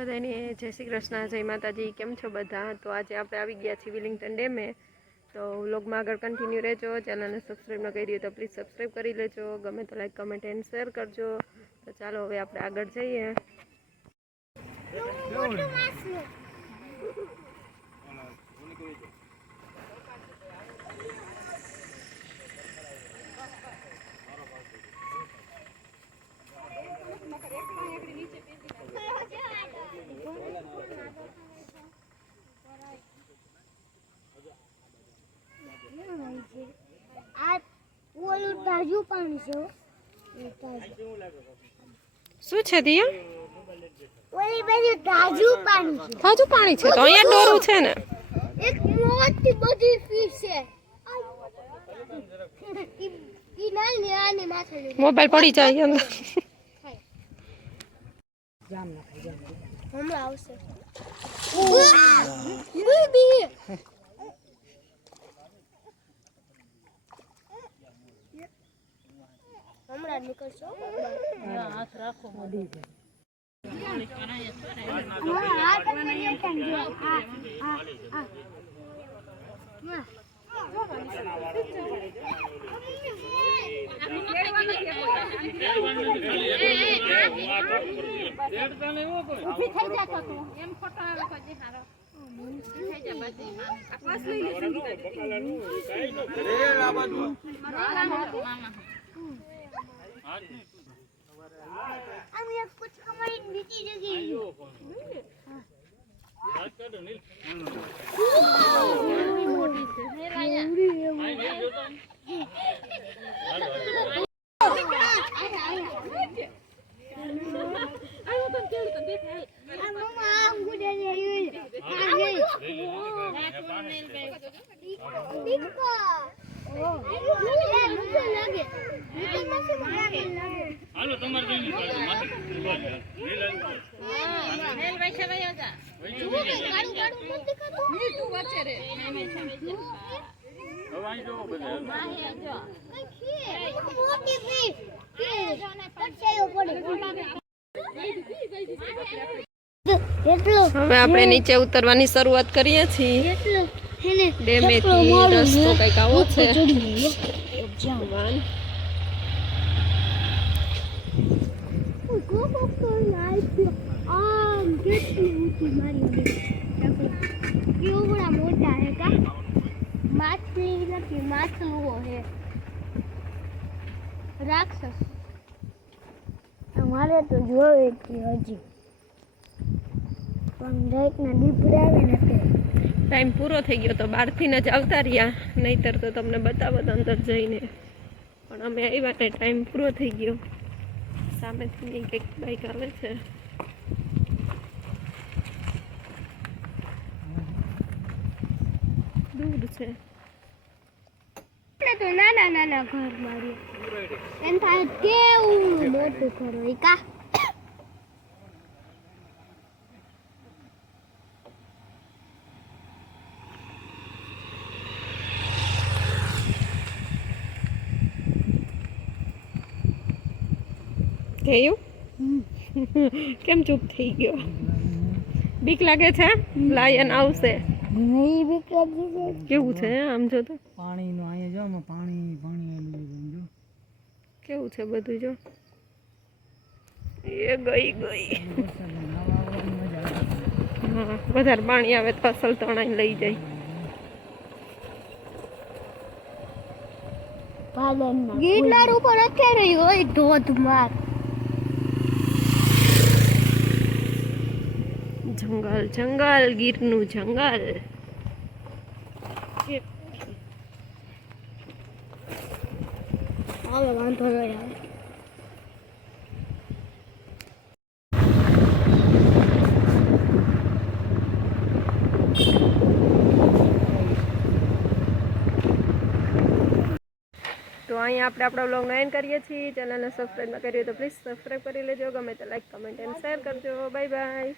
બધાને જય શ્રી કૃષ્ણ, જય માતાજી। કેમ છો બધા? તો આજે આપણે આવી ગયા છીએ વિલિંગ્ટન ડેમે। તો વ્લોગમાં આગળ કન્ટિન્યુ રહેજો। ચેનલને સબસ્ક્રાઈબ ન કરી તો પ્લીઝ સબસ્ક્રાઈબ કરી લેજો। ગમે તો લાઈક કમેન્ટ એન્ડ શેર કરજો। તો ચાલો હવે આપણે આગળ જઈએ। શું છે દિયા? ઓલી બાજુ તાજું પાણી છે। તાજું પાણી છે તો અહીંયા ડોરું છે ને? એક મોટી બધી ફિશ છે। ઈ નાની આની માથે મોબાઈલ પડી જાય અંદર। જામ ના ખાઈ જામ હમણાં આવશે। ઓય બી હમણાં નીકળશો। હાથ રાખો મોડી છે। कुछ हमारी नीति जगह હાલો તમારે જઈને મેલ વૈસે વયો જા ગાડું ગાડું મત દેખાતો ની તું વચ્ચે રે હવે આઈ જો બધા માહી જો મોટી ફીસ કે જોને પડછાયો પડે। હવે આપણે નીચે ઉતરવાની શરૂઆત કરીએ છીએ। ડેમેથી રસ્તો કંઈક આવો છે। मोटा है का माछली नहीं माछलुओ है राक्षस हमारे तो जो एक हजी પણ રાતના દીપડા આવે ને તે ટાઈમ પૂરો થઈ ગયો તો બહારથી જ આવતા રહ્યા, નહીતર તો તમને બતાવત અંદર જઈને। પણ અમે આવ્યા ને ટાઈમ પૂરો થઈ ગયો। સામેથી કંઈક બાઈક આવે છે। દૂર છે તો નાના નાના ઘર મારી એમ થાય કેવું મોટું ઘર હોય કા। ગયું? કેમ ચૂપ થઈ ગયો? બીક લાગે છે? લાયન આવશે। નહીં બીક લાગી છે। કેવું છે આમ જો તો? પાણીનું અહીંયા જો આમાં પાણી પાણી આવેલું જો કેવું છે બધું જો? એ ગઈ હા, વધારે પાણી આવે તો અસલ તણાઈ લઈ જાય। ગિરનાર ઉપર અત્યારે હોય ધોધમાર જંગલ જંગલ ગીરનું જંગલ। હવે વાંધો નહીં આવે। તો અહીંયા આપણે આપણો વ્લોગનો એન્ડ કરીએ છીએ। ચેનલને સબસ્ક્રાઈબ ન કરી હોય તો પ્લીઝ સબસ્ક્રાઈબ કરી લેજો। ગમે તો લાઈક કમેન્ટ એન્ડ શેર કરજો। Bye bye.